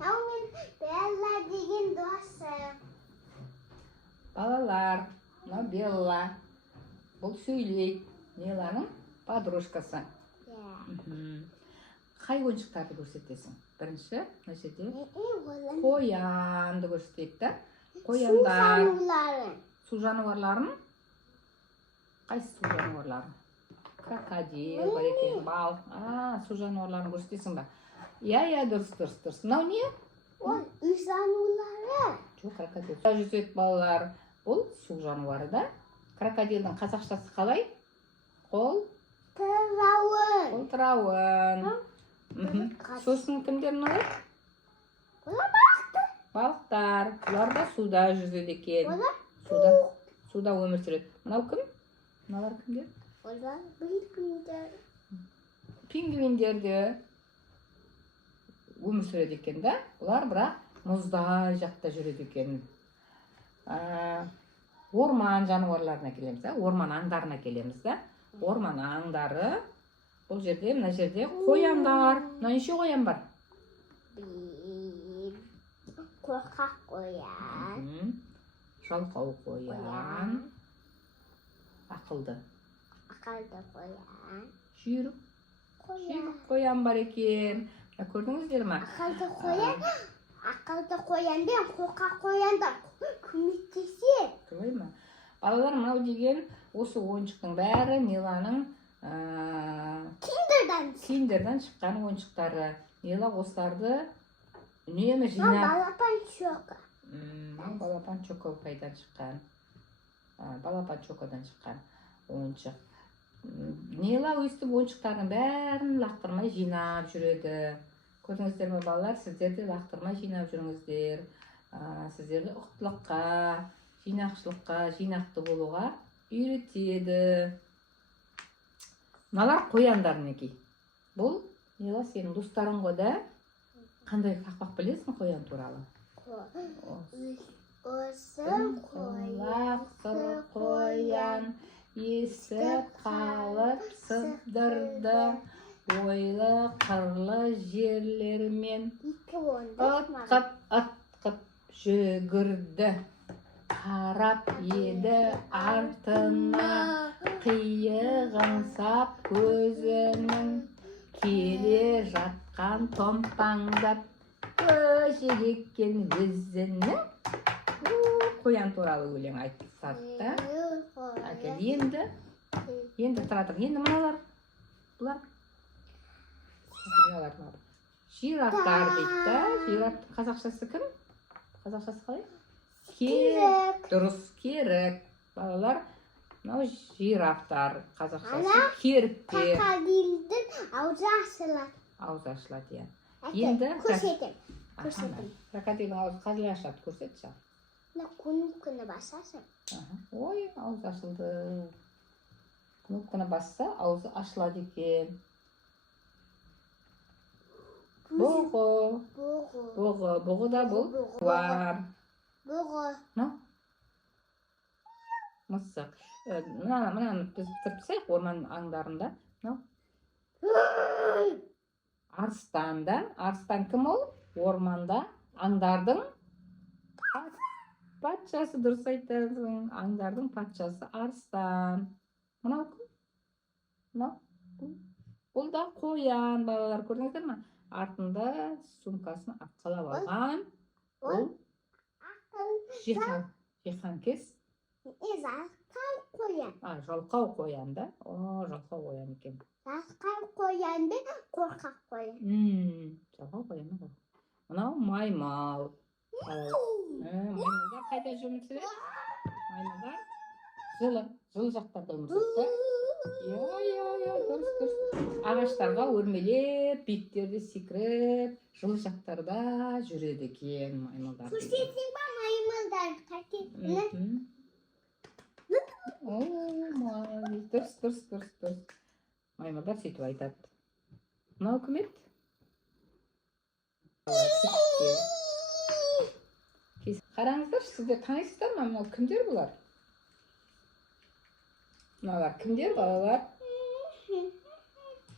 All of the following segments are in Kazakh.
Ama Bella деген dostum. Балалар, мына Белла. Бұл сөйлейді. Неланың подружкасы. Қай ойыншықтарды көрсетесің? Бірінші, мына жерде қоянды көрсетеді да. Қояндар. Су жануарларын. Қайсы су жануарларын? Крокодил бар екен, балық. Су жануарларын көрсетесің ба? Иә, дұрыс. Мынау не? Ол үй жануарлары. Жоқ, крокодил. Жүзеді балалар. Бұл су жануары да. Крокодилдің қазақшасы қалай? Қолтырауын. Сосын кімдер ұнайды? Балықтар. Бұлар да суда жүзеді екен. Суда өмір сүреді. Мынау кім? Мыналар кімдер? Олар Пингвиндер де өмір сүреді екен да. Бұлар бірақ мұздай жақта жүреді екен. Орман жануарларына келеміз да. Орман аңдарына келеміз да. Орман аңдары. Бұл жерде, мына жерде қояндар. Мына неше қоян бар? Қорқақ қоян. Жалқау қоян. Ақылды қоян. Жүйрік қоян бар екен. Көрдіңіздер ме? Ақылды қоян бен қорқақ қояндар көмектеседі. Солай ма? Балалар, мынау деген осы ойыншықтың бәрі Неланың киндерден шыққан ойыншықтары. Нела осыларды үнемі жинап. Балапан Чоко пайдан шыққан. Балапан Чокодан шыққан ойыншық. Нела өстіп ойыншықтардың бәрін лақтырмай жинап жүреді. Көрдіңіздер ме балалар? Сіздерді лақтырмай жинап жүріңіздер. Сіздерді ұқтылыққа, жинақшылыққа, жинақты болуға үйретеді. Мыналар қояндар мінекей. Бұл Нела сенің достарың ғой да? Қандай қақпақ білесің қоян туралы? Осы қоян есіп қалып сыбдырды. Ойлы қырлы жерлермен ытқып жүгірді. Қарап еді артына, қиығын сап көзінің, келе жатқан томпаңдап көшеге кеткен өзінің. Қоян туралы өлең айтысады да. Әкел, енді тұра тұр. Енді мыналар, бұлар жирафтар дейді да. Жирафтың қазақшасы кім? Қазақшасы қалай? Керік. Дұрыс, керік. Балалар, мынау жирафтар. Қазақшасы керіктер. Крокодилдің аузы ашылады. Аузы ашылады, иә. Енді көрсетем. Крокодилдің аузы қалай ашылады? Көрсетші. Күні басасың. Ой, аузы ашылды. Кнопканы басса, аузы ашылады екен. Бұғы. Бұғы да бұл бар. Бұғы. Мысық. Мұнаны біз тұрпсайық орман аңдарында. Арыстанда. Арыстан кім ол? Орманда аңдардың патшасы. Дұрыс айтасың. Аңдардың патшасы арыстан. Мынау кім? Бұл да қоян. Балалар, көрдіңіздер ме? Артында сумкасын атқалап алған. Ол жиһанкез. Жалқау қоян да. Жалқау қоян екен. Жалқау қоян бен қорқақ қоян. Жалқау қоян. Мынау маймыл. Маймылдар қайда жұмыс істейді? Маймылдар жылы жақтарда өмір сүреді. Дұрыс. Ағаштарға өрмелеп, биіктерде секіріп, жылы жақтарда жүреді екен маймылдар. Көрсетсең ба маймылдар? Дұрыс. Маймылдар сөйтіп айтады. Мынау кім еді? Қараңыздар, сіздер танисыздар ма? Мынау кімдер бұлар? Мыналар кімдер, балалар?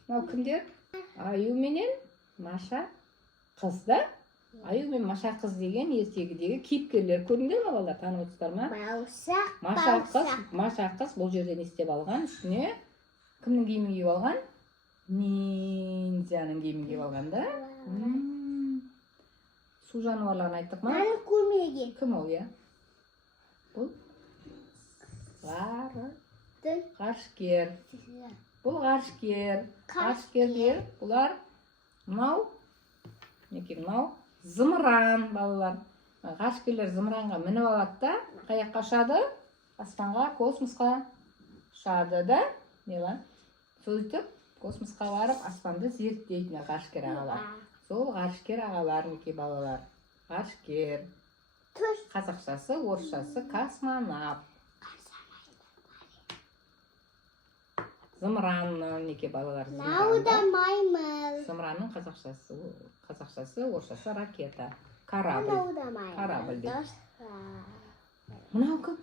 Мынау кімдер? Аю менен Маша қыз да? Аю мен Маша қыз деген ертегідегі кейіпкерлер көрдіңдер ме балалар, танып отырсыздар ма? Бауырсақ, Маша қыз бұл жерде не істеп алған? Үстіне кімнің киімін киіп алған? Ниндзяның киімін киіп алған да? Су жануарларын айттық ма? Мен көрмеген. Кім ол, иә? Бұл ғарышкер. Бұл ғарышкер. Ғарышкерлер, бұлар мынау зымыран, балалар. Ғарышкерлер зымыранға мініп алады да, қаяққа ұшады? Аспанға, космосқа ұшады да, сөйтіп космосқа барып аспанды зерттейтін ғарышкер ағалар. Сол ғарышкер ағалар мінекей балалар. Ғарышкер. Қазақшасы, орысшасы космонавт. Зымыранның неке балалар. Мынау да маймыл. Зымыранның қазақшасы, орысшасы ракета. Корабль. Корабль дейді. Мынау кім?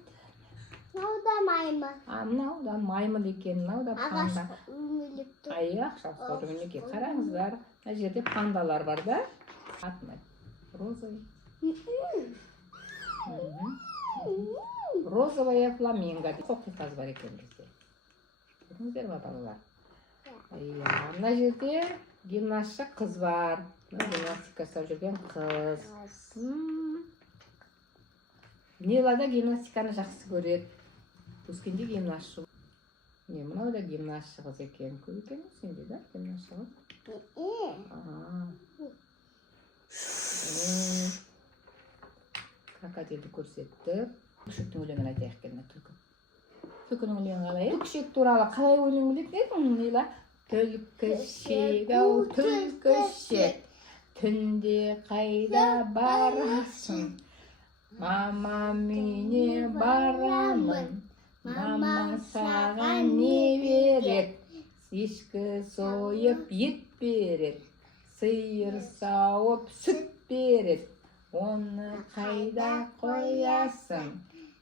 Мынау да маймыл. Мынау да маймыл екен, мынау да панда. Ағаш мінекей қараңыздар. Мына жерде пандалар бар да. Розовый. Розовая фламинго. Қоқиқаз бар екен бізде. Көрдіңіздер ме балалар? Мына жерде гимнастшы қыз бар. Гимнастика жасап жүрген қыз. Нела да гимнастиканы жақсы көреді. Өскенде гимнастшы. Мынау да гимнастшы қыз екен. Көп екен сенде да гимнастшы қыз? Крокодилді көрсетті. Түкшектің өлеңін айтайық келме, түлкі. Түлкінің өлеңі қалай? Түкшек туралы қалай өлең білетін едің, Нила? Түлкішек, ау түлкішек, түнде қайда барасың? Мамам үйіне барамын, мамаң саған не береді? Ешкі сойып ет береді, сиыр сауып сүт береді. Оны қайда қоясың?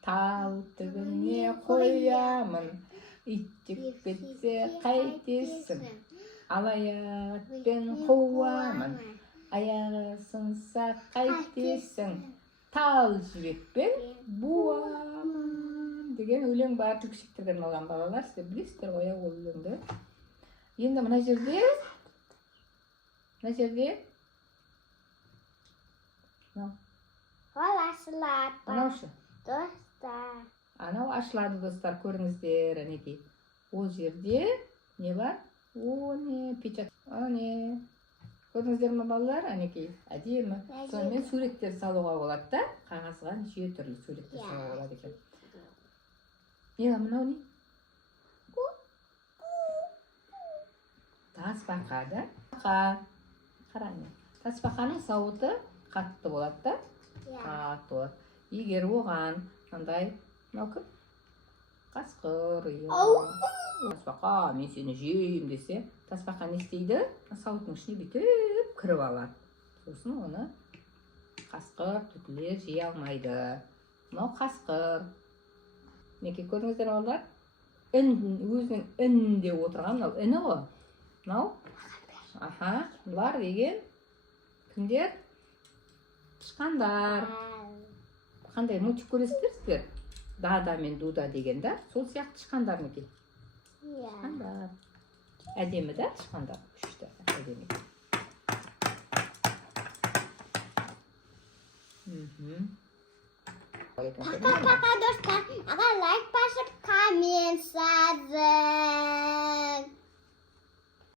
Тал түбіне қоямын. Ит жеп кетсе қайтесің? Алаяқпен қуамын. Аяғы сынса қайтесің? Тал жібекпен буамын. Деген өлең бар, түкшектерден алған балалар. Сіздер білесіздер ғой ол өлеңді. Енді мына жерде Ол ашылады. Анаушы. Достар. Анау ашылады, достар, көріңіздер, әнекей. Ол жерде не бар? О, не, печат. Не. Көрдіңіздер ме балалар, әнекей? Әдемі. Сонымен суреттер салуға болады да, қағазға неше түрлі суреттер салуға болады екен. Не, мынау не? Тасбақа да. Қараңыз. Тасбақаның сауыты қатты болады да. Қатты болады. Егер оған қандай, мынау кім? Қасқыр. Тасбақа, мен сені жеймін десе, тасбақа не істейді? Сауыттың ішіне бүйтіп кіріп алады. Сосын оны қасқыр, түлкілер жей алмайды. Мынау қасқыр. Неке көрдіңіздер балалар? Өзінің інінде отырған, мынау іні ғой. Мынау? Бұлар деген кімдер? Тышқандар. Қандай мультик көресіздер сіздер? Дада мен Дуда деген да, сол сияқты тышқандар неке. Тышқандар. Әдемі да тышқандар. Үшті әдемі. Пока-пока, достар. Аға лайк басып, коммент жазың.